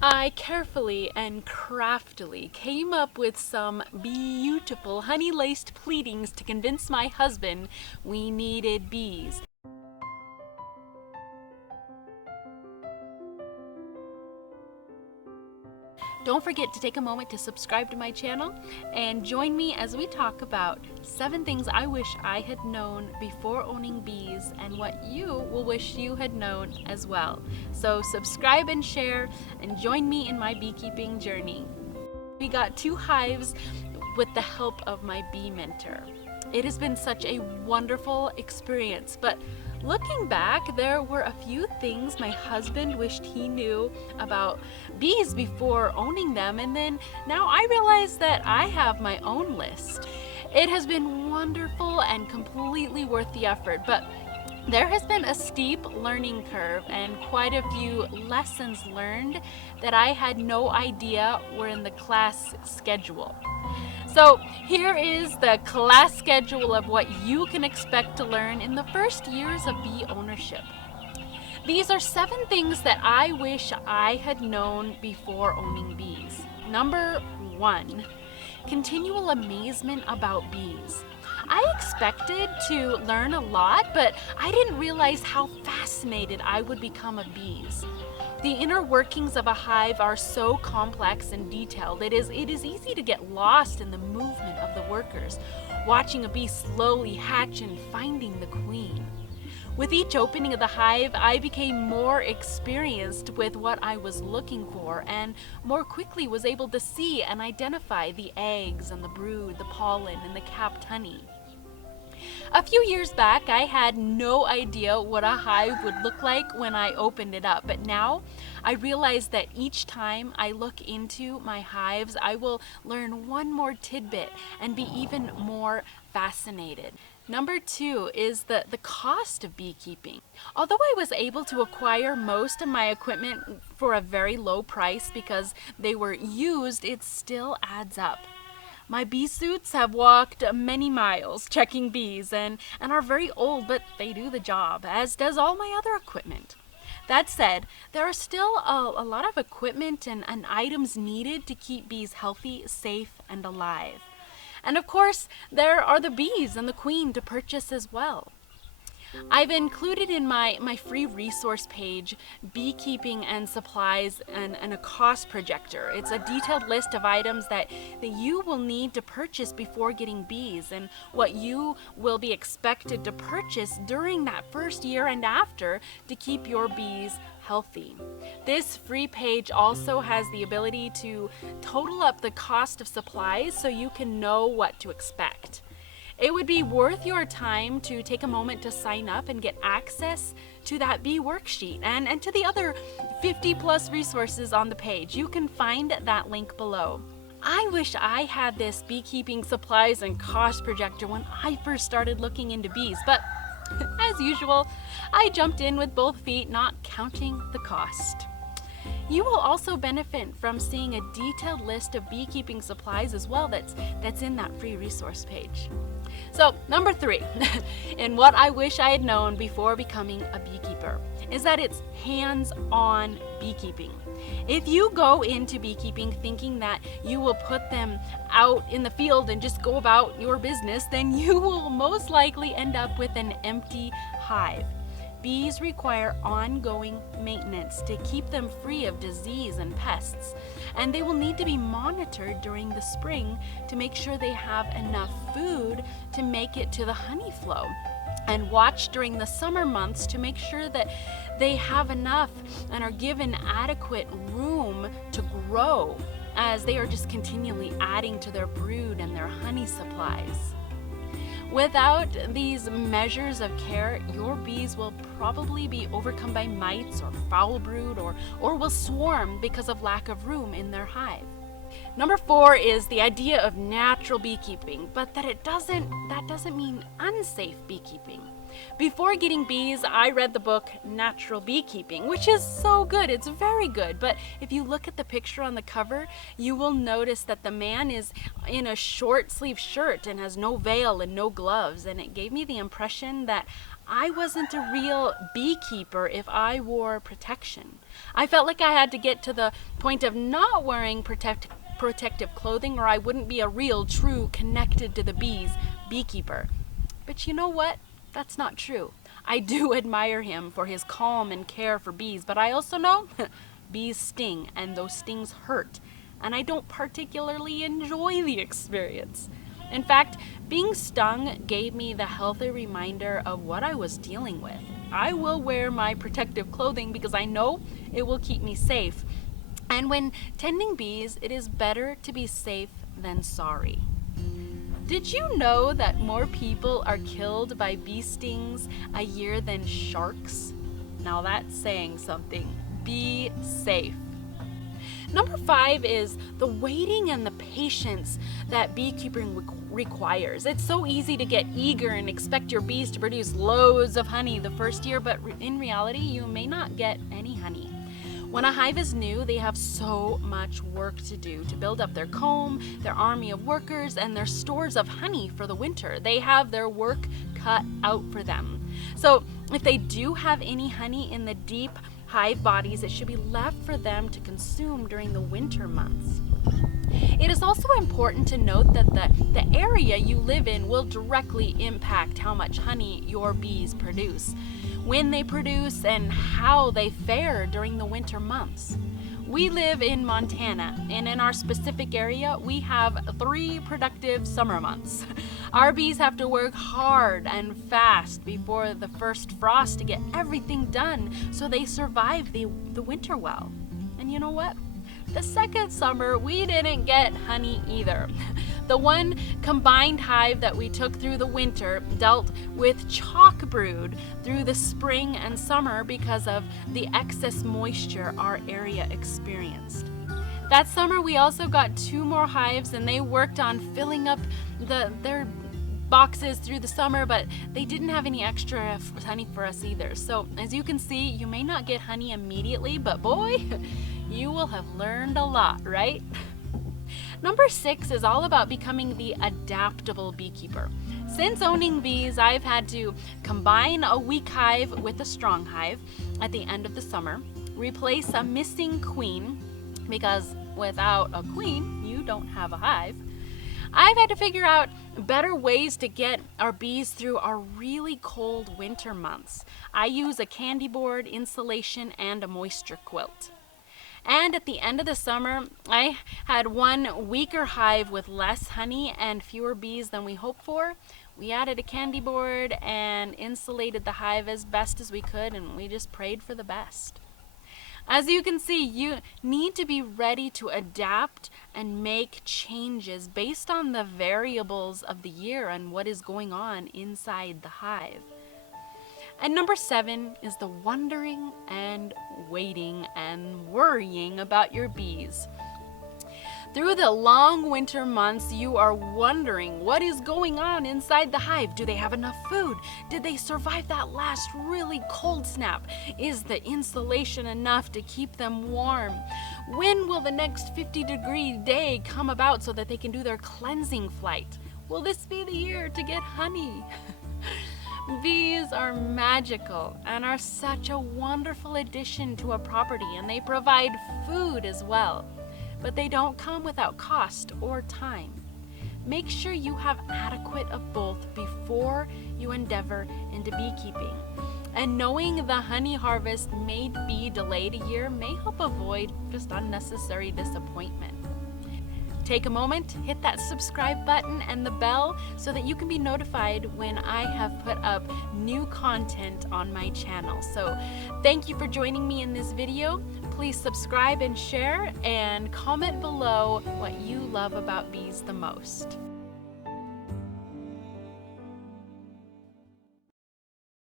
I carefully and craftily came up with some beautiful honey-laced pleadings to convince my husband we needed bees. Don't forget to take a moment to subscribe to my channel and join me as we talk about 7 things I wish I had known before owning bees and what you will wish you had known as well. So subscribe and share and join me in my beekeeping journey. We got 2 hives with the help of my bee mentor. It has been such a wonderful experience, but looking back, there were a few things my husband wished he knew about bees before owning them, and then now I realize that I have my own list. It has been wonderful and completely worth the effort, but there has been a steep learning curve and quite a few lessons learned that I had no idea were in the class schedule. So here is the class schedule of what you can expect to learn in the first years of bee ownership. These are 7 things that I wish I had known before owning bees. Number 1, continual amazement about bees. I expected to learn a lot, but I didn't realize how fascinated I would become of bees. The inner workings of a hive are so complex and detailed. It is easy to get lost in the movement of the workers, watching a bee slowly hatch and finding the queen. With each opening of the hive, I became more experienced with what I was looking for and more quickly was able to see and identify the eggs and the brood, the pollen, and the capped honey. A few years back, I had no idea what a hive would look like when I opened it up, but now I realize that each time I look into my hives, I will learn one more tidbit and be even more fascinated. Number 2 is the cost of beekeeping. Although I was able to acquire most of my equipment for a very low price because they were used, it still adds up. My bee suits have walked many miles checking bees and are very old, but they do the job, as does all my other equipment. That said, there are still a lot of equipment and items needed to keep bees healthy, safe, and alive. And of course, there are the bees and the queen to purchase as well. I've included in my free resource page beekeeping and supplies and a cost projector. It's a detailed list of items that you will need to purchase before getting bees and what you will be expected to purchase during that first year and after to keep your bees healthy. This free page also has the ability to total up the cost of supplies so you can know what to expect. It would be worth your time to take a moment to sign up and get access to that bee worksheet and to the other 50 plus resources on the page. You can find that link below. I wish I had this beekeeping supplies and cost projector when I first started looking into bees, but as usual, I jumped in with both feet, not counting the cost. You will also benefit from seeing a detailed list of beekeeping supplies as well that's in that free resource page. So, number 3, and what I wish I had known before becoming a beekeeper, is that it's hands-on beekeeping. If you go into beekeeping thinking that you will put them out in the field and just go about your business, then you will most likely end up with an empty hive. Bees require ongoing maintenance to keep them free of disease and pests, and they will need to be monitored during the spring to make sure they have enough food to make it to the honey flow, and watch during the summer months to make sure that they have enough and are given adequate room to grow, as they are just continually adding to their brood and their honey supplies. Without these measures of care, your bees will probably be overcome by mites or foul brood or will swarm because of lack of room in their hive. Number 4 is the idea of natural beekeeping, but that doesn't mean unsafe beekeeping. Before getting bees, I read the book Natural Beekeeping, which is so good. It's very good. But if you look at the picture on the cover, you will notice that the man is in a short sleeve shirt and has no veil and no gloves. And it gave me the impression that I wasn't a real beekeeper if I wore protection. I felt like I had to get to the point of not wearing protective clothing, or I wouldn't be a real, true, connected to the bees beekeeper. But you know what? That's not true. I do admire him for his calm and care for bees, but I also know bees sting, and those stings hurt, and I don't particularly enjoy the experience. In fact, being stung gave me the healthy reminder of what I was dealing with. I will wear my protective clothing because I know it will keep me safe. And when tending bees, it is better to be safe than sorry. Did you know that more people are killed by bee stings a year than sharks? Now that's saying something. Be safe. Number 5 is the waiting and the patience that beekeeping requires. It's so easy to get eager and expect your bees to produce loads of honey the first year, but in reality, you may not get any honey. When a hive is new, they have so much work to do to build up their comb, their army of workers, and their stores of honey for the winter. They have their work cut out for them. So if they do have any honey in the deep hive bodies, it should be left for them to consume during the winter months. It is also important to note that the area you live in will directly impact how much honey your bees produce, when they produce, and how they fare during the winter months. We live in Montana, and in our specific area, we have 3 productive summer months. Our bees have to work hard and fast before the first frost to get everything done so they survive the winter well. And you know what? The second summer, we didn't get honey either. The one combined hive that we took through the winter dealt with chalk brood through the spring and summer because of the excess moisture our area experienced. That summer, we also got 2 more hives, and they worked on filling up their boxes through the summer, but they didn't have any extra honey for us either. So as you can see, you may not get honey immediately, but boy, you will have learned a lot, right? Number 6 is all about becoming the adaptable beekeeper. Since owning bees, I've had to combine a weak hive with a strong hive at the end of the summer, replace a missing queen, because without a queen, you don't have a hive. I've had to figure out better ways to get our bees through our really cold winter months. I use a candy board, insulation, and a moisture quilt. And at the end of the summer, I had one weaker hive with less honey and fewer bees than we hoped for. We added a candy board and insulated the hive as best as we could, and we just prayed for the best. As you can see, you need to be ready to adapt and make changes based on the variables of the year and what is going on inside the hive. And number 7 is the wondering and waiting and worrying about your bees. Through the long winter months, you are wondering what is going on inside the hive. Do they have enough food? Did they survive that last really cold snap? Is the insulation enough to keep them warm? When will the next 50-degree day come about so that they can do their cleansing flight? Will this be the year to get honey? Bees are magical and are such a wonderful addition to a property, and they provide food as well. But they don't come without cost or time. Make sure you have adequate of both before you endeavor into beekeeping. And knowing the honey harvest may be delayed a year may help avoid just unnecessary disappointment. Take a moment, hit that subscribe button and the bell so that you can be notified when I have put up new content on my channel. So thank you for joining me in this video. Please subscribe and share, and comment below what you love about bees the most.